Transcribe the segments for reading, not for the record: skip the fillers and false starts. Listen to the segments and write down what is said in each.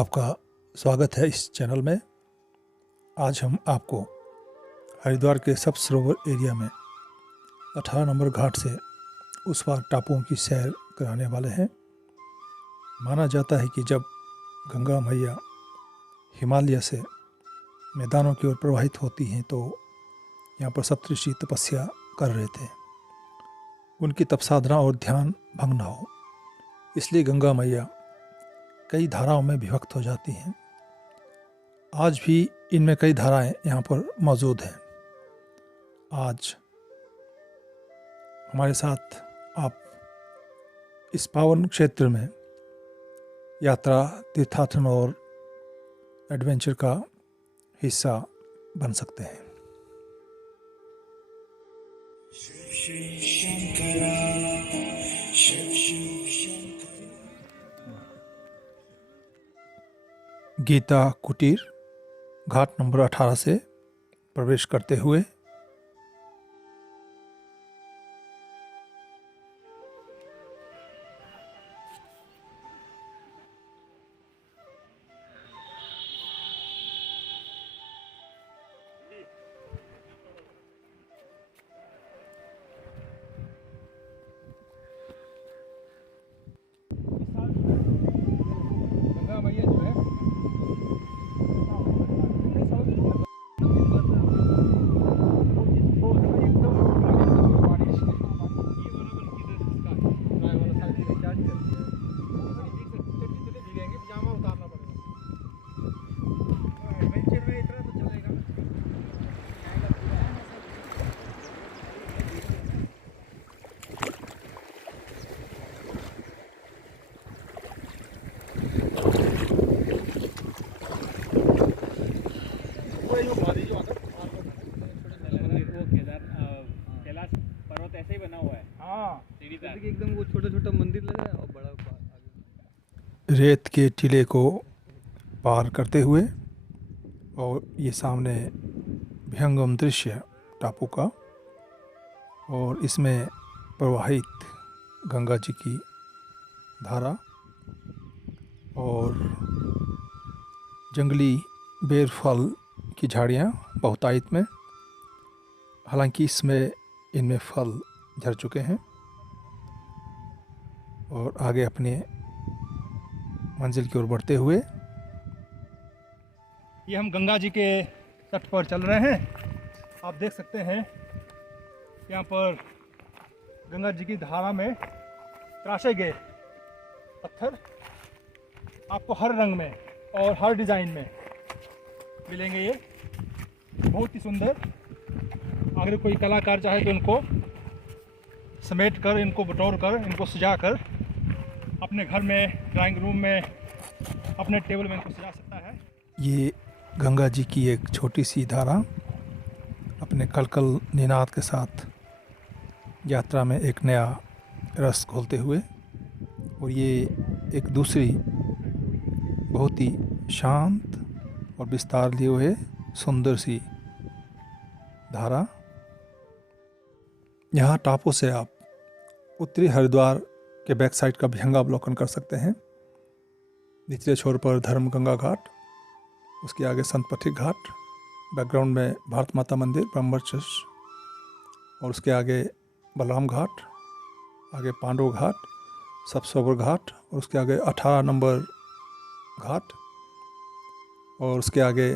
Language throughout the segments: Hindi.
आपका स्वागत है इस चैनल में। आज हम आपको हरिद्वार के सब सरोवर एरिया में 18 नंबर घाट से उस पार टापुओं की सैर कराने वाले हैं। माना जाता है कि जब गंगा मैया हिमालय से मैदानों की ओर प्रवाहित होती हैं तो यहाँ पर सप्तऋषि तपस्या कर रहे थे। उनकी तपसाधना और ध्यान भंग न हो, इसलिए गंगा मैया कई धाराओं में विभक्त हो जाती हैं। आज भी इनमें कई धाराएं यहाँ पर मौजूद हैं। आज हमारे साथ आप इस पावन क्षेत्र में यात्रा, तीर्थाटन और एडवेंचर का हिस्सा बन सकते हैं। गीता कुटीर घाट नंबर 18 से प्रवेश करते हुए कैलाश पर्वत ऐसे ही बना हुआ है। हाँ, सीढ़ीदार। एकदम वो छोटा छोटा मंदिर लगा है और बड़ा आगे। रेत के टीले को पार करते हुए और ये सामने विहंगम दृश्य टापू का, और इसमें प्रवाहित गंगा जी की धारा और जंगली बेर फल की झाड़ियाँ बहुतायत में। हालांकि इनमें फल झड़ चुके हैं और आगे अपने मंजिल की ओर बढ़ते हुए ये हम गंगा जी के तट पर चल रहे हैं। आप देख सकते हैं यहाँ पर गंगा जी की धारा में तराशे गए पत्थर आपको हर रंग में और हर डिज़ाइन में मिलेंगे। ये बहुत ही सुंदर। अगर कोई कलाकार चाहे तो इनको समेट कर, इनको बटोर कर, इनको सजा कर अपने घर में, ड्राइंग रूम में, अपने टेबल में इनको सजा सकता है। ये गंगा जी की एक छोटी सी धारा अपने कलकल निनाद के साथ यात्रा में एक नया रस घोलते हुए, और ये एक दूसरी बहुत ही शांत और विस्तार लिए हुए सुंदर सी धारा। यहाँ टापू से आप उत्तरी हरिद्वार के बैक साइड का विहंगावलोकन कर सकते हैं। निचले छोर पर धर्म गंगा घाट, उसके आगे संत पथिक घाट, बैकग्राउंड में भारत माता मंदिर, ब्रह्मचर्च, और उसके आगे बलराम घाट, आगे पांडव घाट, सप्तसरोवर घाट, और उसके आगे 18 नंबर घाट, और उसके आगे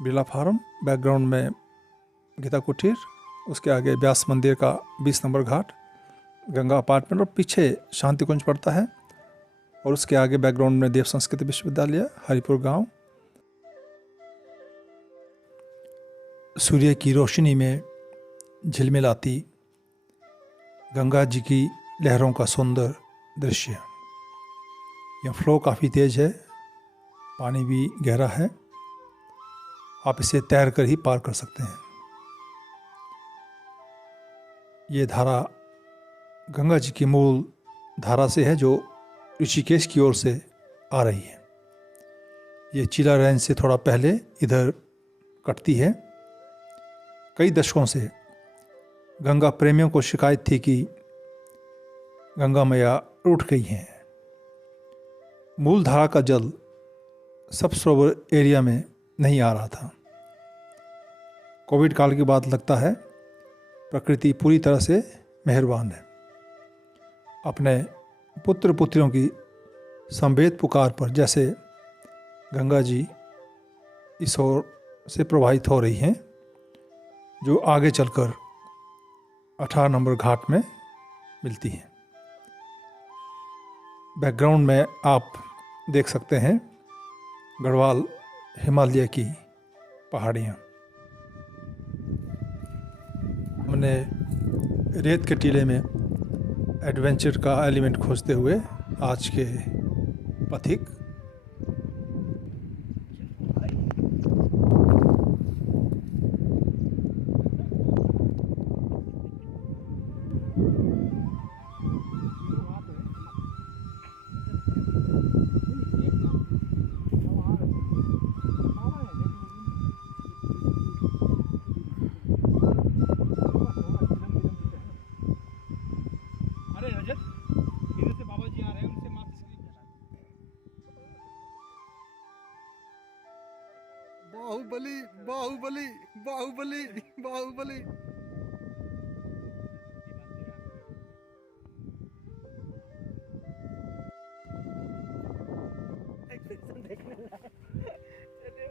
बिरला फार्म, बैकग्राउंड में गीता कुटीर, उसके आगे व्यास मंदिर का 20 नंबर घाट, गंगा अपार्टमेंट, और पीछे शांति कुंज पड़ता है, और उसके आगे बैकग्राउंड में देव संस्कृत विश्वविद्यालय, हरिपुर गांव। सूर्य की रोशनी में झिलमिलाती गंगा जी की लहरों का सुंदर दृश्य। यह फ्लो काफ़ी तेज है, पानी भी गहरा है, आप इसे तैर कर ही पार कर सकते हैं। ये धारा गंगा जी की मूल धारा से है जो ऋषिकेश की ओर से आ रही है। ये चिला रेंज से थोड़ा पहले इधर कटती है। कई दशकों से गंगा प्रेमियों को शिकायत थी कि गंगा मैया रूठ गई हैं। मूल धारा का जल सब सरोवर एरिया में नहीं आ रहा था। कोविड काल के बाद लगता है प्रकृति पूरी तरह से मेहरबान है। अपने पुत्र पुत्रियों की संवेद पुकार पर जैसे गंगा जी इस ओर से प्रवाहित हो रही हैं, जो आगे चलकर 18 नंबर घाट में मिलती हैं। बैकग्राउंड में आप देख सकते हैं गढ़वाल हिमालय की पहाड़ियाँ। हमने रेत के टीले में एडवेंचर का एलिमेंट खोजते हुए आज के पथिक अरे रजत, इधर से बाबा जी आ रहे हैं, उनसे माफ बाहुबली बाहुबली बाहुबली बाहुबली।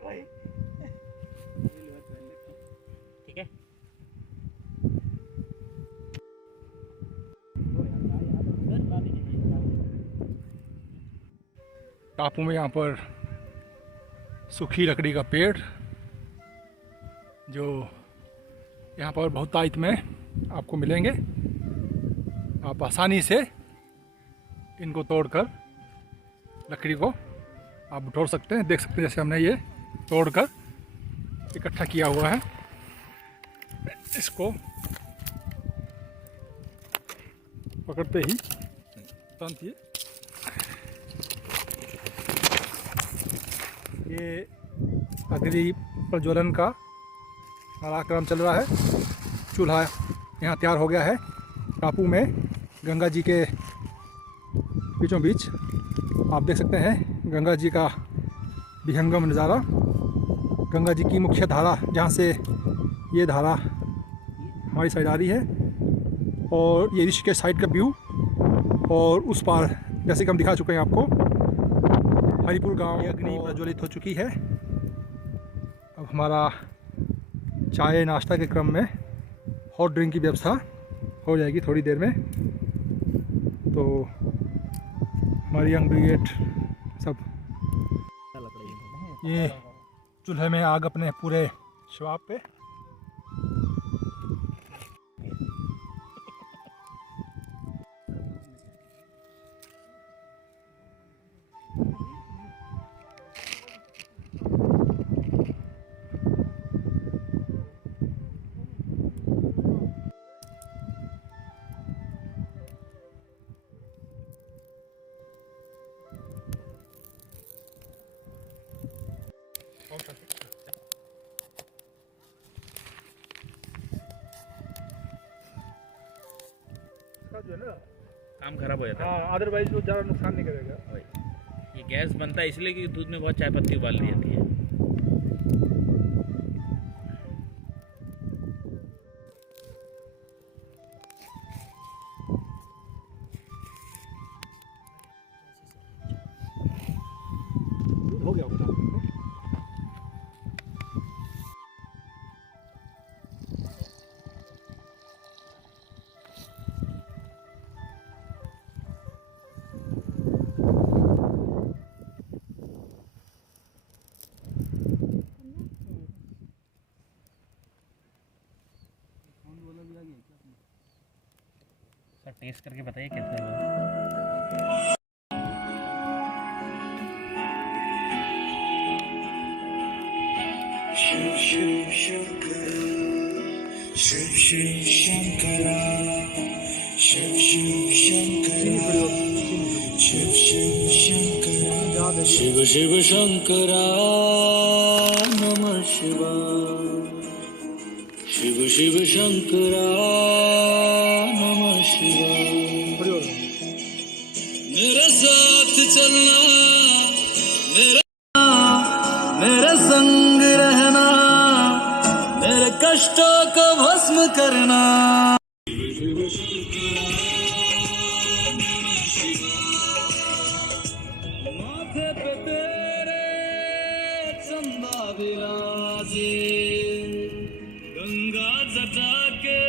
भाई ठीक है। टापू में यहाँ पर सूखी लकड़ी का पेड़, जो यहाँ पर बहुतायत में आपको मिलेंगे। आप आसानी से इनको तोड़कर लकड़ी को आप बटोर सकते हैं। देख सकते हैं जैसे हमने ये तोड़कर इकट्ठा किया हुआ है। इसको पकड़ते ही तुरंत ये अग्नि प्रज्वलन का कार्यक्रम चल रहा है। चूल्हा यहाँ तैयार हो गया है। टापू में गंगा जी के बीचों बीच आप देख सकते हैं गंगा जी का विहंगम नज़ारा। गंगा जी की मुख्य धारा, जहाँ से ये धारा हमारी साइड आ रही है, और ये ऋषिकेश साइड का व्यू। और उस पार जैसे कि हम दिखा चुके हैं आपको, हरिपुर गांव अग्नि प्रज्वलित हो चुकी है। अब हमारा चाय नाश्ता के क्रम में हॉट ड्रिंक की व्यवस्था हो जाएगी थोड़ी देर में। तो हमारी यंग ब्रिगेड सब ये चूल्हे में आग अपने पूरे श्वाप पे जो है ना काम खराब हो जाता है। हाँ, अदरवाइज वो ज़्यादा नुकसान नहीं करेगा। ये गैस बनता है इसलिए कि दूध में बहुत चाय पत्ती उबाल दी जाती है। हो गया होगा। सर टेस्ट करके बताइए कैसे हुआ। शिव शिव शंकर शिव शिव शंकरा शिव शिव शंकरा शिव शिव शंकरा शिव शिव शंकरा नमः शिवाय शिव शिव शंकरा नमः शिवाय। मेरे साथ चलना कष्टों को भस्म करना। माथे पे तेरे चंदा विराजे, गंगा जटा के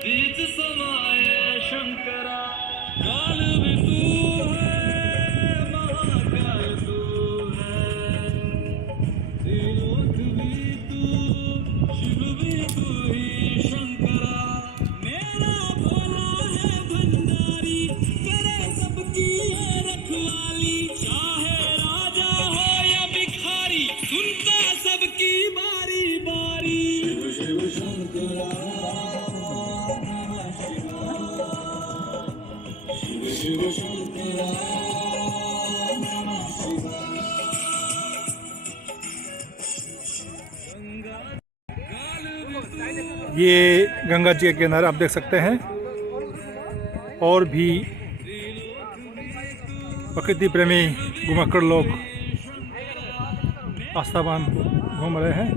बीच समाये शंकरा। काल भी तू है, महाकाल तू है, त्रिलोक भी तू, शिव भी तू ही शंकरा। मेरा भोला है भंडारी, करे सबकी है रखवाली। चाहे राजा हो या भिखारी, सुनता सबकी बारी बारी। शिव शिव शंकरा, नमः शिवाय। शिव शिव शंकरा, नमः शिवाय। ये गंगा जी के किनारे आप देख सकते हैं और भी प्रकृति प्रेमी घुमक्कड़ लोग आस्थावान घूम रहे हैं।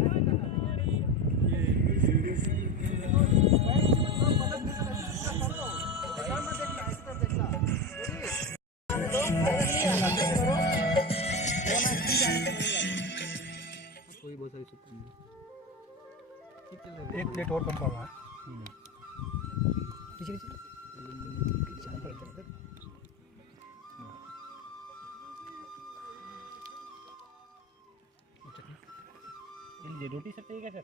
एक प्लेट और कम पड़ रहा है। रोटी सब चाहिए क्या सर?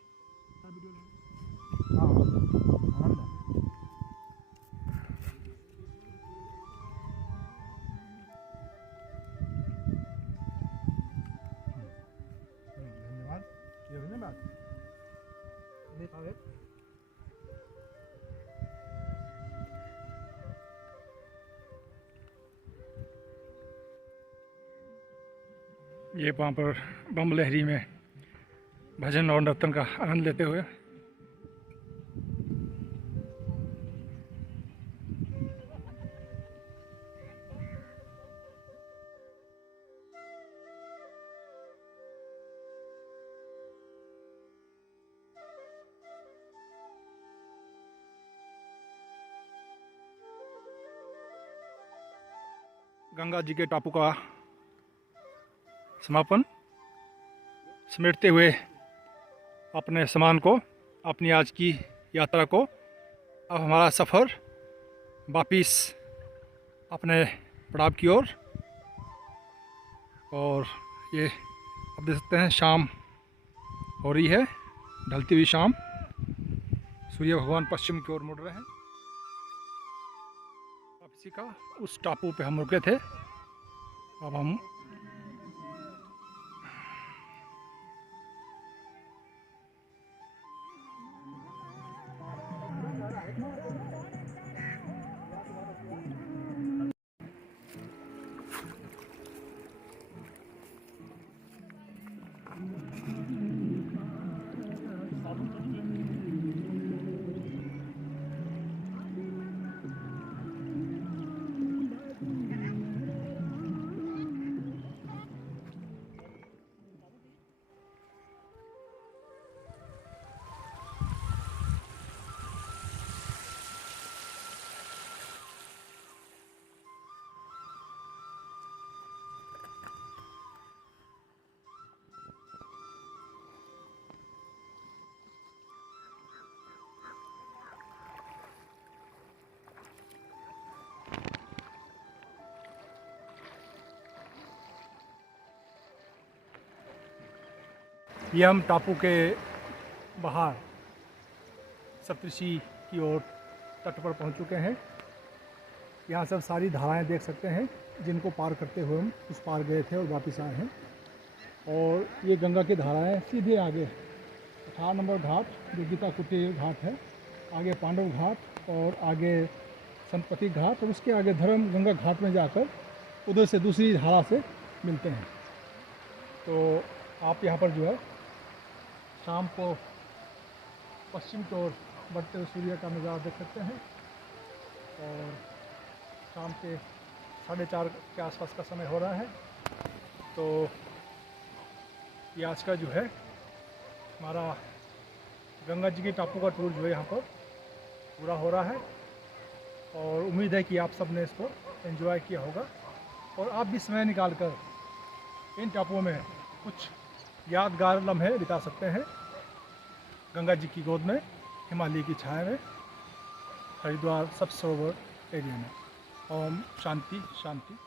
धन्यवाद। ये धन्यवाद। ये वहाँ पर बम लहरी में भजन और नर्तन का आनंद लेते हुए गंगा जी के टापू का समापन समेटते हुए अपने सामान को, अपनी आज की यात्रा को, अब हमारा सफ़र वापिस अपने पड़ाव की ओर। और ये आप देख सकते हैं शाम हो रही है, ढलती हुई शाम। सूर्य भगवान पश्चिम की ओर मुड़ रहे हैं। वापसी का उस टापू पे हम रुके थे, अब हम ये हम टापू के बाहर सप्तऋषि की ओर तट पर पहुंच चुके हैं। यहाँ सब सारी धाराएं देख सकते हैं जिनको पार करते हुए हम उस पार गए थे और वापस आए हैं। और ये गंगा की धाराएं सीधे आगे 18 नंबर घाट जो गीता कुटी घाट है, आगे पांडव घाट और आगे संतपति घाट, और उसके आगे धर्म गंगा घाट में जाकर उधर से दूसरी धारा से मिलते हैं। तो आप यहाँ पर जो है शाम को पश्चिम की ओर बढ़ते हुए सूर्य का नज़ारा देख सकते हैं। और शाम के 4:30 के आसपास का समय हो रहा है। तो ये आज का जो है हमारा गंगा जी के टापू का टूर जो है यहाँ पर पूरा हो रहा है और उम्मीद है कि आप सब ने इसको एंजॉय किया होगा और आप भी समय निकाल कर इन टापुओं में कुछ यादगार लम्हे बिता सकते हैं गंगा जी की गोद में, हिमालय की छाया में, हरिद्वार सब सरोवर एरिया में। ओम शांति शांति।